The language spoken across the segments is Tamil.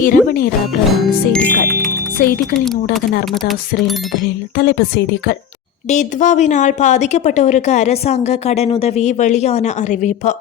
இரவு நேர பிரதான செய்திகள். செய்திகளின் ஊடாக நர்மதா சிறையில் முதலில் தலைப்பு செய்திகள். டித்வாவினால் பாதிக்கப்பட்டவருக்கு அரசாங்க கடனுதவி வெளியான அறிவிப்பு.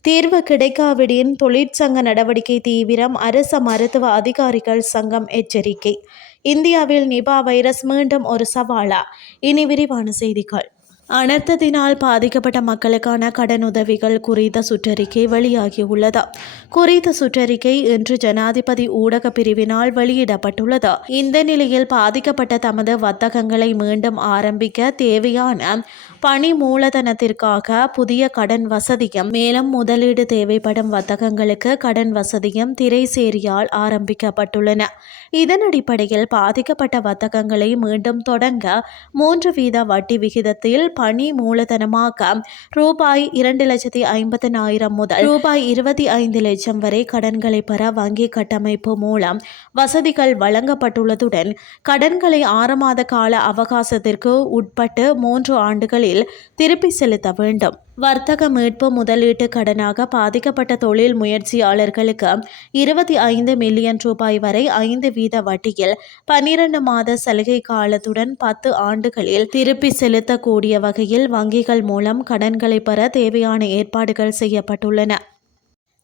தீர்வு கிடைக்காவிடின் தொழிற்சங்க நடவடிக்கை தீவிரம் அரச மருத்துவ அதிகாரிகள் சங்கம் எச்சரிக்கை. இந்தியாவில் நிபா வைரஸ் மீண்டும் ஒரு சவாலா? இனி விரிவான செய்திகள். அனர்த்தத்தினால் பாதிக்கப்பட்ட மக்களுக்கான கடனுதவிகள் குறித்த சுற்றறிக்கை வெளியாகியுள்ளது. குறித்த சுற்றறிக்கை இன்று ஜனாதிபதி ஊடக பிரிவினால் வெளியிடப்பட்டுள்ளது. இந்த நிலையில் பாதிக்கப்பட்ட தமது வர்த்தகங்களை மீண்டும் ஆரம்பிக்க தேவையான பணி மூலதனத்திற்காக புதிய கடன் வசதியும் மேலும் முதலீடு தேவைப்படும் வர்த்தகங்களுக்கு கடன் வசதியும் திரைசேரியால் ஆரம்பிக்கப்பட்டுள்ளன. இதன் அடிப்படையில் பாதிக்கப்பட்ட வர்த்தகங்களை மீண்டும் தொடங்க மூன்று வீத வட்டி விகிதத்தில் பணி மூலதனமாக ரூபாய் இரண்டு லட்சத்தி ஐம்பதனாயிரம் முதல் ரூபாய் இருபத்தி ஐந்து லட்சம் வரை கடன்களை பெற வங்கி கட்டமைப்பு மூலம் வசதிகள் வழங்கப்பட்டுள்ளதுடன் கடன்களை ஆறு மாத கால அவகாசத்திற்கு உட்பட்டு மூன்று ஆண்டுகளில் திருப்பி செலுத்த வேண்டும். வர்த்தக மீட்பு முதலீட்டு கடனாக பாதிக்கப்பட்ட தொழில் முயற்சியாளர்களுக்கு இருபத்தி ஐந்து மில்லியன் ரூபாய் வரை ஐந்து வீத வட்டியில் பன்னிரண்டு மாத சலுகை காலத்துடன் பத்து ஆண்டுகளில் திருப்பி செலுத்தக்கூடிய வகையில் வங்கிகள் மூலம் கடன்களை பெற தேவையான ஏற்பாடுகள் செய்யப்பட்டுள்ளன.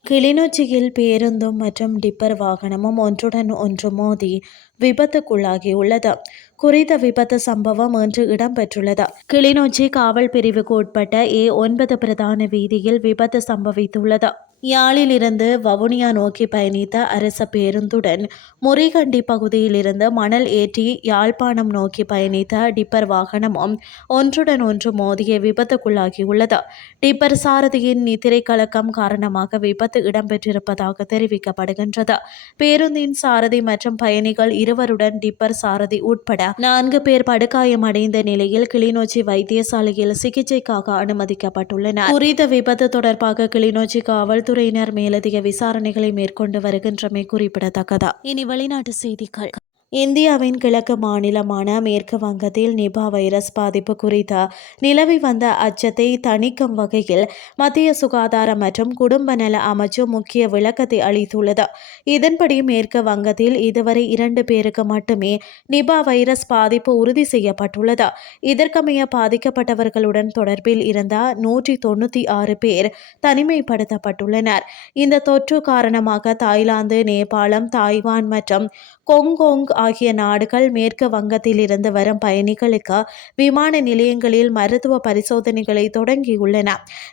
கிளிநொச்சியில் பேருந்தும் மற்றும் டிப்பர் வாகனமும் ஒன்றுடன் ஒன்று மோதி விபத்துக்குள்ளாகியுள்ளது. குறித்த விபத்து சம்பவம் இன்று இடம்பெற்றுள்ளது. கிளிநொச்சி காவல் பிரிவுக்கு உட்பட்ட ஏ ஒன்பது பிரதான வீதியில் விபத்து சம்பவித்துள்ளது. யாழிலிருந்து வவுனியா நோக்கி பயணித்த அரச பேருந்துடன் முறிகண்டி பகுதியிலிருந்து மணல் ஏற்றி யாழ்ப்பாணம் நோக்கி பயணித்த டிப்பர் வாகனமும் ஒன்றுடன் ஒன்று மோதிய விபத்துக்குள்ளாகியுள்ளது. டிப்பர் சாரதியின் நித்திரை கலக்கம் காரணமாக விபத்து இடம்பெற்றிருப்பதாக தெரிவிக்கப்படுகின்றது. பேருந்தின் சாரதி மற்றும் பயணிகள் இருவருடன் டிப்பர் சாரதி உட்பட நான்கு பேர் படுகாயமடைந்த நிலையில் கிளிநொச்சி வைத்தியசாலையில் சிகிச்சைக்காக அனுமதிக்கப்பட்டுள்ளனர். குறித்த விபத்து தொடர்பாக கிளிநொச்சி காவல்துறையினர் மேலதிக விசாரணைகளை மேற்கொண்டு வருகின்றமை குறிப்பிடத்தக்கதா. இனி வெளிநாட்டு செய்திகள். இந்தியாவின் கிழக்கு மாநிலமான மேற்கு வங்கத்தில் நிபா வைரஸ் பாதிப்பு குறித்த நிலவி வந்த அச்சத்தை தணிக்கும் வகையில் மத்திய சுகாதார மற்றும் குடும்ப நல அமைச்சு முக்கிய விளக்கத்தை அளித்துள்ளது. இதன்படி மேற்கு வங்கத்தில் இதுவரை இரண்டு பேருக்கு மட்டுமே நிபா வைரஸ் பாதிப்பு உறுதி செய்யப்பட்டுள்ளது. இதற்கமைய பாதிக்கப்பட்டவர்களுடன் தொடர்பில் இருந்த நூற்றி தொண்ணூற்றி ஆறு பேர் தனிமைப்படுத்தப்பட்டுள்ளனர். இந்த தொற்று காரணமாக தாய்லாந்து நேபாளம் தாய்வான் மற்றும் ஹொங்கொங் ஆகிய நாடுகள் மேற்கு வங்கத்திலிருந்து வரும் பயணிகளுக்கு விமான நிலையங்களில் மருத்துவ பரிசோதனைகளை தொடங்கியுள்ளன.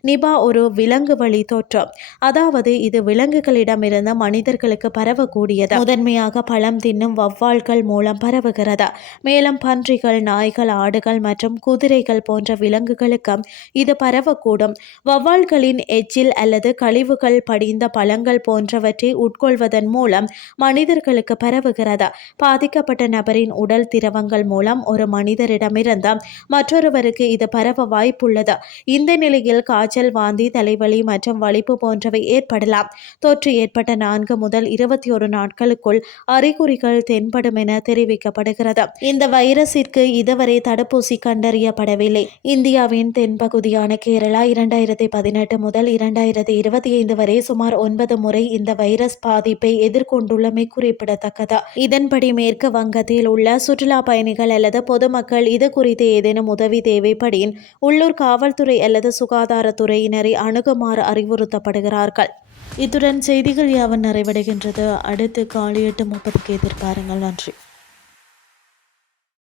நிபா ஒரு விலங்கு வழி தொற்று அதாவது இது விலங்குகளிடமிருந்து மனிதர்களுக்கு பரவக்கூடியது. முதன்மையாக பழம் தின்னும் வவ்வால்கள் மூலம் பரவுகிறது. மேலும் பன்றிகள் நாய்கள் ஆடுகள் மற்றும் குதிரைகள் போன்ற விலங்குகளுக்கு இது பரவக்கூடும். வவ்வால்களின் எச்சில் அல்லது கழிவுகள் படிந்த பழங்கள் போன்றவற்றை உட்கொள்வதன் மூலம் மனிதர்களுக்கு பரவுகிறது. பாதிக்கப்பட்ட நபரின் உடல் திரவங்கள் மூலம் ஒரு மனிதரிடமிருந்து மற்றொருவருக்கு இது பரவ வாய்ப்புள்ளது. இந்த நிலையில் காய்ச்சல் வாந்தி தலைவலி மற்றும் வலிப்பு போன்றவை ஏற்படலாம். தொற்று ஏற்பட்ட நான்கு முதல் இருபத்தி ஒரு நாட்களுக்குள் அறிகுறிகள் தென்படும் என தெரிவிக்கப்படுகிறது. இந்த வைரஸிற்கு இதுவரை தடுப்பூசி கண்டறியப்படவில்லை. இந்தியாவின் தென்பகுதியான கேரளா இரண்டாயிரத்தி பதினெட்டு முதல் இரண்டாயிரத்தி இருபத்தி ஐந்து வரை சுமார் ஒன்பது முறை இந்த வைரஸ் பாதிப்பை எதிர்கொண்டுள்ளமை குறிப்பிடத்தக்கது. இதன்படி மேற்கு வங்கத்தில் உள்ள சுற்றுலா பயணிகள் அல்லது பொதுமக்கள் இது குறித்து ஏதேனும் உதவி தேவைப்படின் உள்ளூர் காவல்துறை அல்லது சுகாதாரத்துறையினரை அணுகுமாறு அறிவுறுத்தப்படுகிறார்கள். இத்துடன் செய்திகள் யாவன் நிறைவடைகின்றது. அடுத்து காலை எட்டு முப்பதுக்கு எதிர்பாருங்கள். நன்றி.